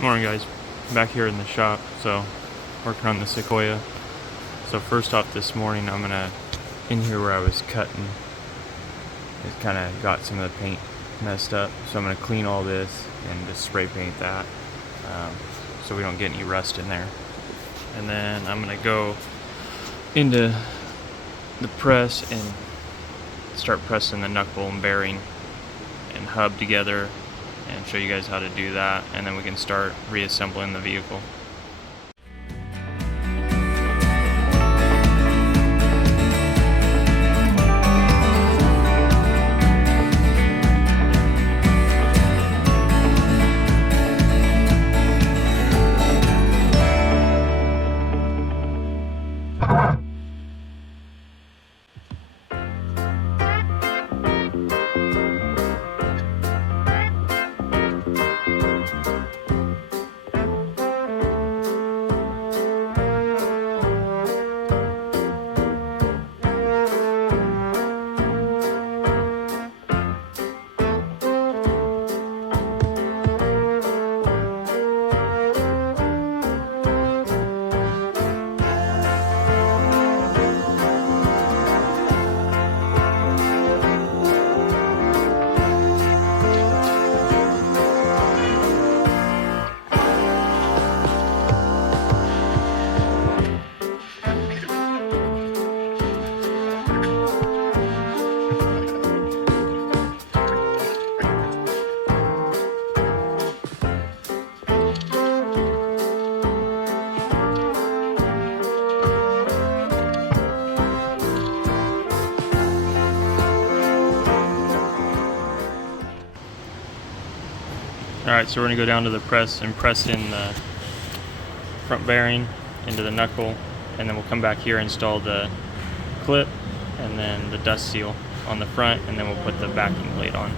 Morning guys, back here in the shop, so working on the Sequoia. So first off this morning I'm gonna, in here where I was cutting, it kind of got some of the paint messed up, so I'm gonna clean all this and just spray paint that so we don't get any rust in there. And then I'm gonna go into the press and start pressing the knuckle and bearing and hub together and show you guys how to do that, and then we can start reassembling the vehicle. Alright, so we're going to go down to the press and press in the front bearing into the knuckle, and then we'll come back here and install the clip and then the dust seal on the front, and then we'll put the backing plate on.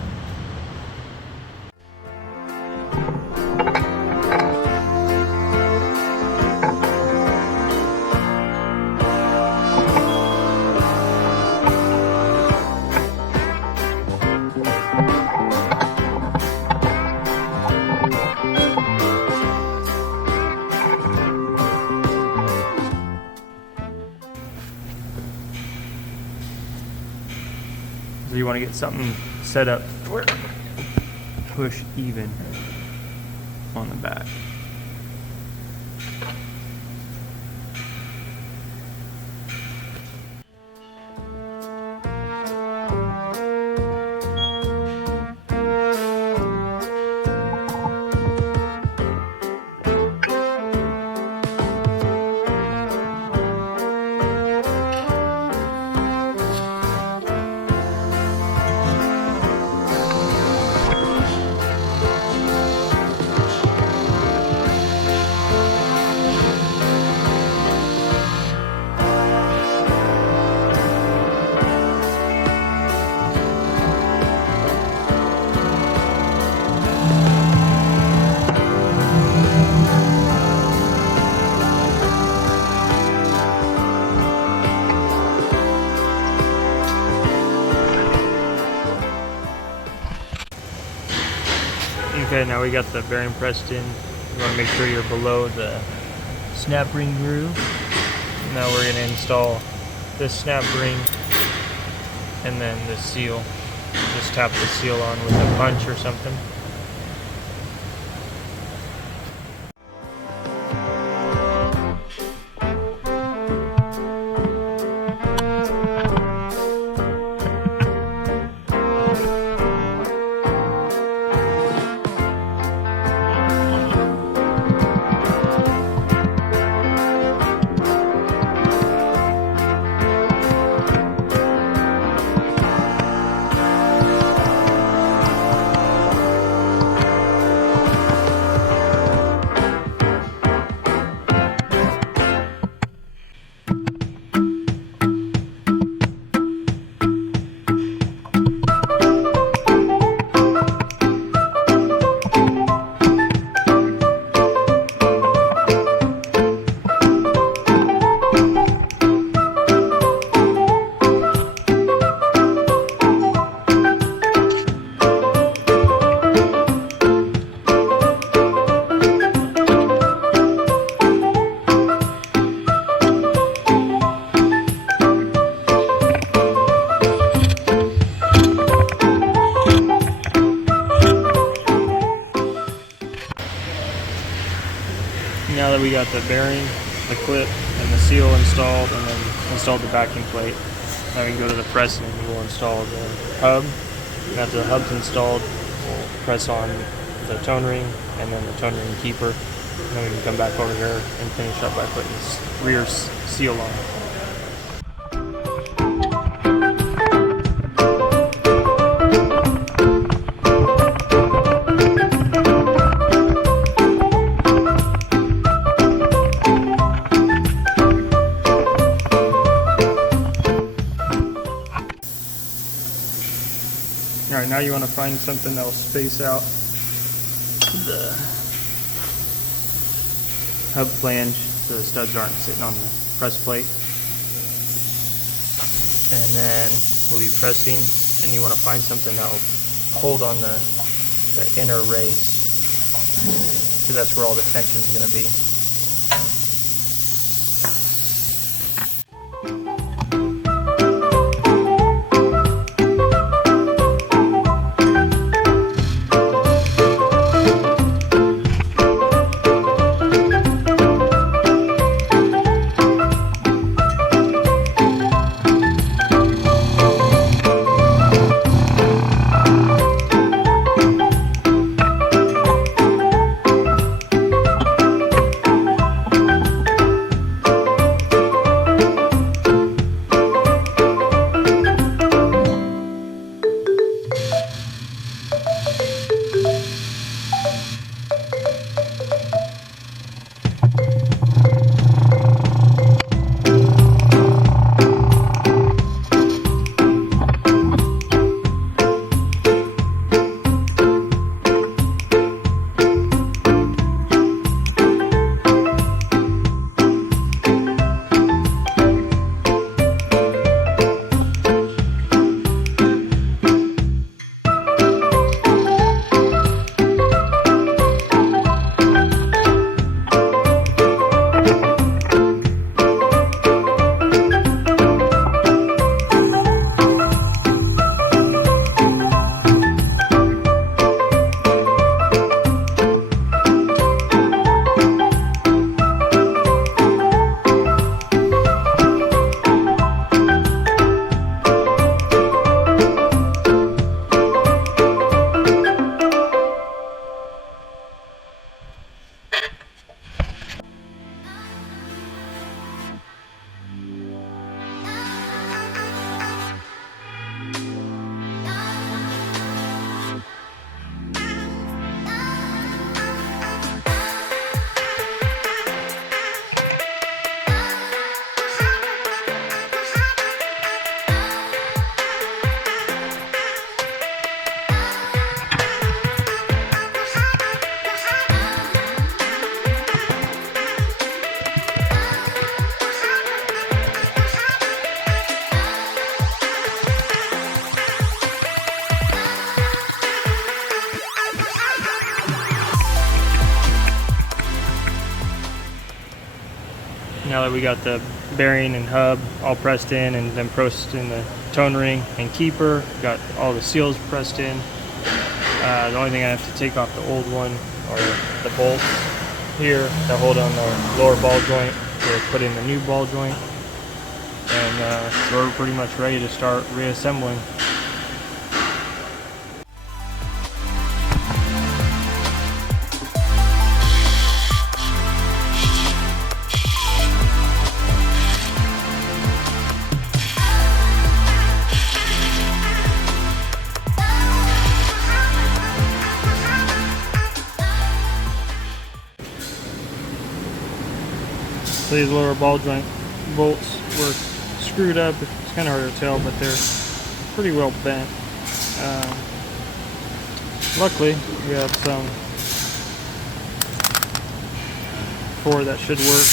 So you want to get something set up where push even on the back. Okay, now we got the bearing pressed in. You want to make sure you're below the snap ring groove. Now we're going to install this snap ring and then this seal. Just tap the seal on with a punch or something. Now that we got the bearing, the clip, and the seal installed, and then installed the backing plate, now we can go to the pressing and we'll install the hub. And after the hub's installed, we'll press on the tone ring and then the tone ring keeper. And then we can come back over here and finish up by putting this rear seal on. Alright, now you want to find something that will space out the hub flange so the studs aren't sitting on the press plate. And then we'll be pressing, and you want to find something that will hold on the inner race, because that's where all the tension is going to be. Now that we got the bearing and hub all pressed in and then pressed in the tone ring and keeper, got all the seals pressed in. The only thing I have to take off the old one are the bolts here that hold on the lower ball joint to put in the new ball joint. And so we're pretty much ready to start reassembling. So these lower ball joint bolts were screwed up. It's kind of hard to tell, but they're pretty well bent. Luckily, we have some four that should work.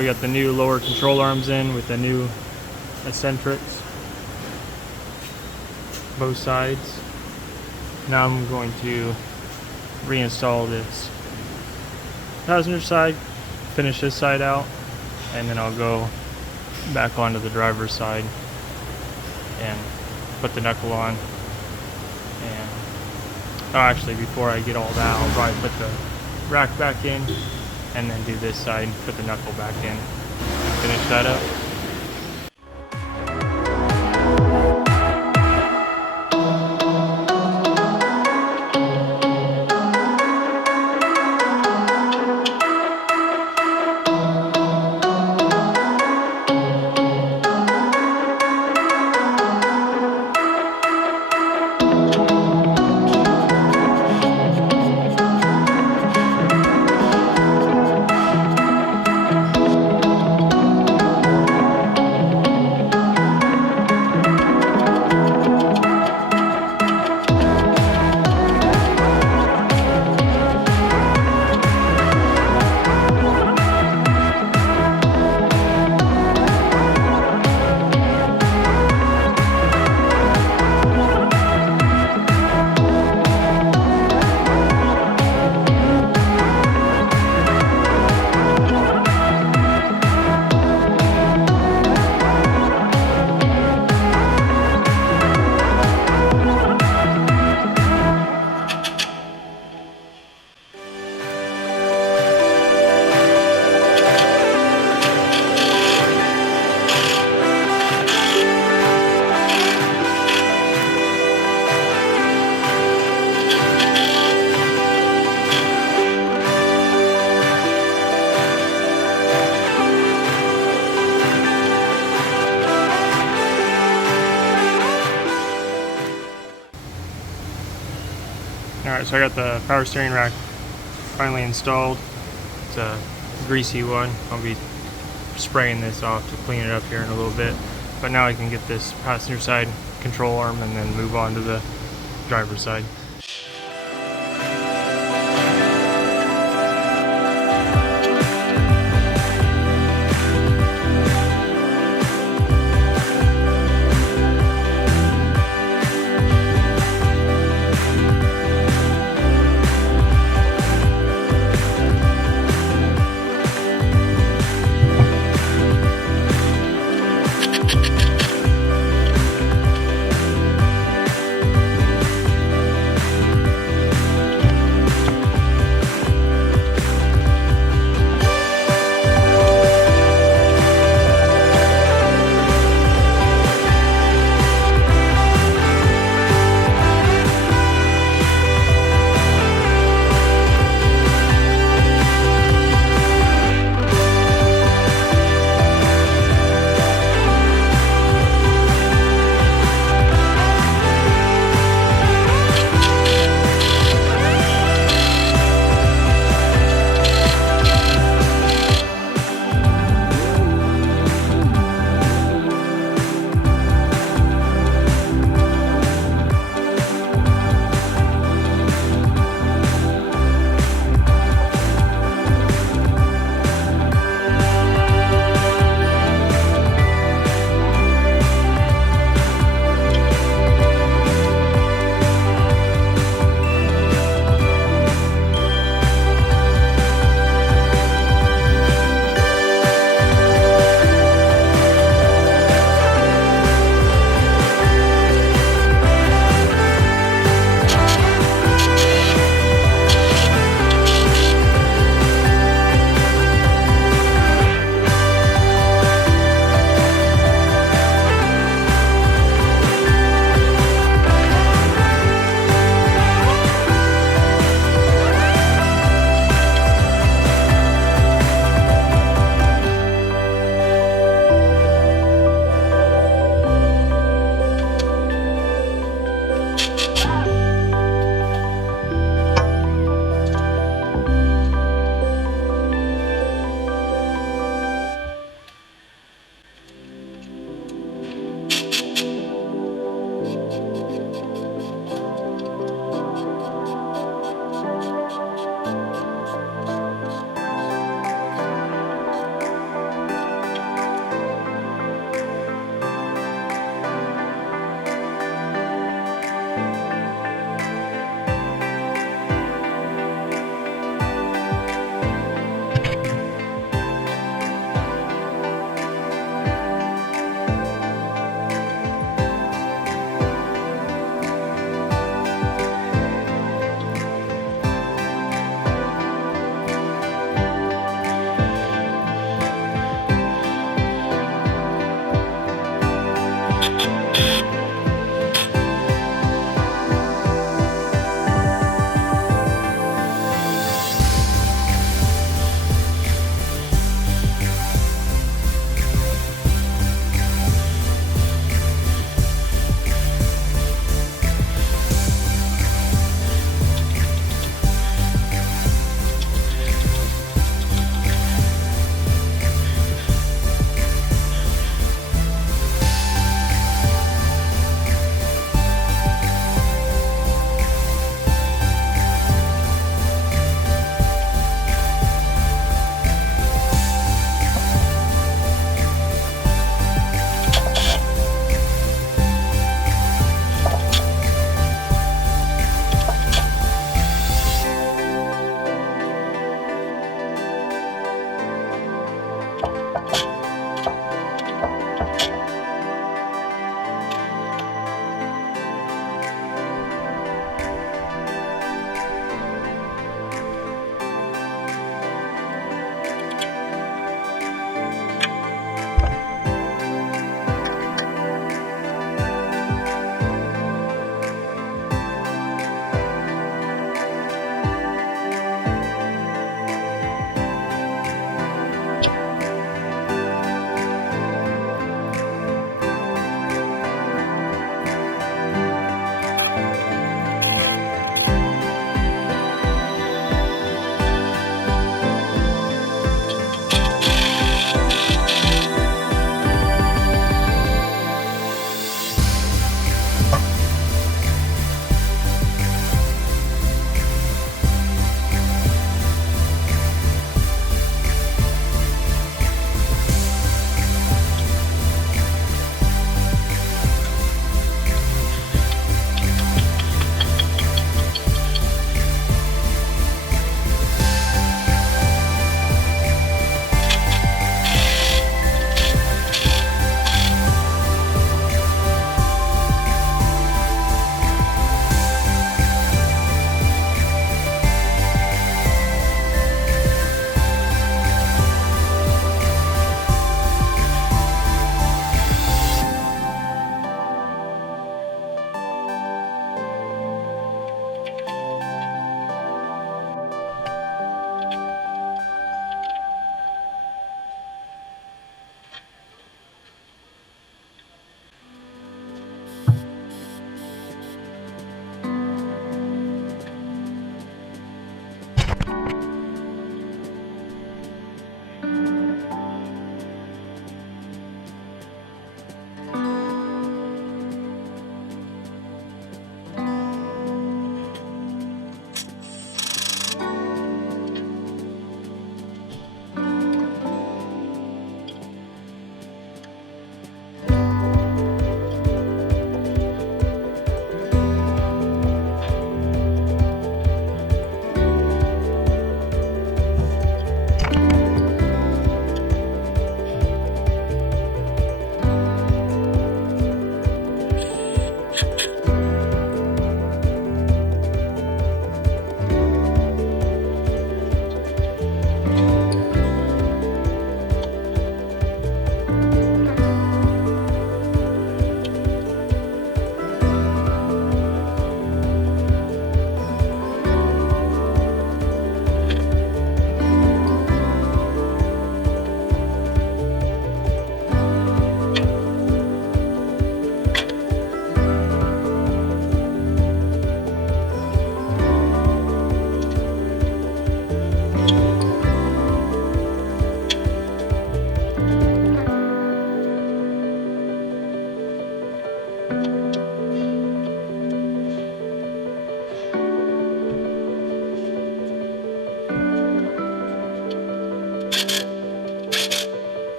we got the new lower control arms in with the new eccentrics, both sides. Now I'm going to reinstall this passenger side, finish this side out, and then I'll go back onto the driver's side and put the knuckle on. And actually, before I get all that, I'll probably put the rack back in and then do this side, put the knuckle back in, finish that up. Alright, so I got the power steering rack finally installed. It's a greasy one. I'll be spraying this off to clean it up here in a little bit. But now I can get this passenger side control arm and then move on to the driver's side.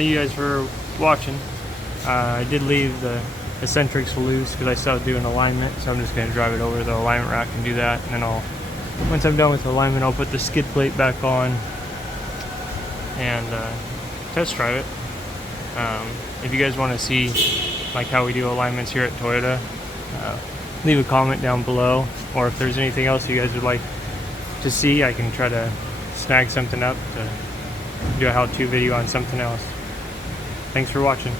thank you guys for watching. I did leave the eccentrics loose because I still doing alignment, so I'm just going to drive it over to the alignment rack and do that, and then once I'm done with the alignment, I'll put the skid plate back on and test drive it. If you guys want to see like how we do alignments here at Toyota, leave a comment down below, or if there's anything else you guys would like to see, I can try to snag something up to do a how-to video on something else. Thanks for watching.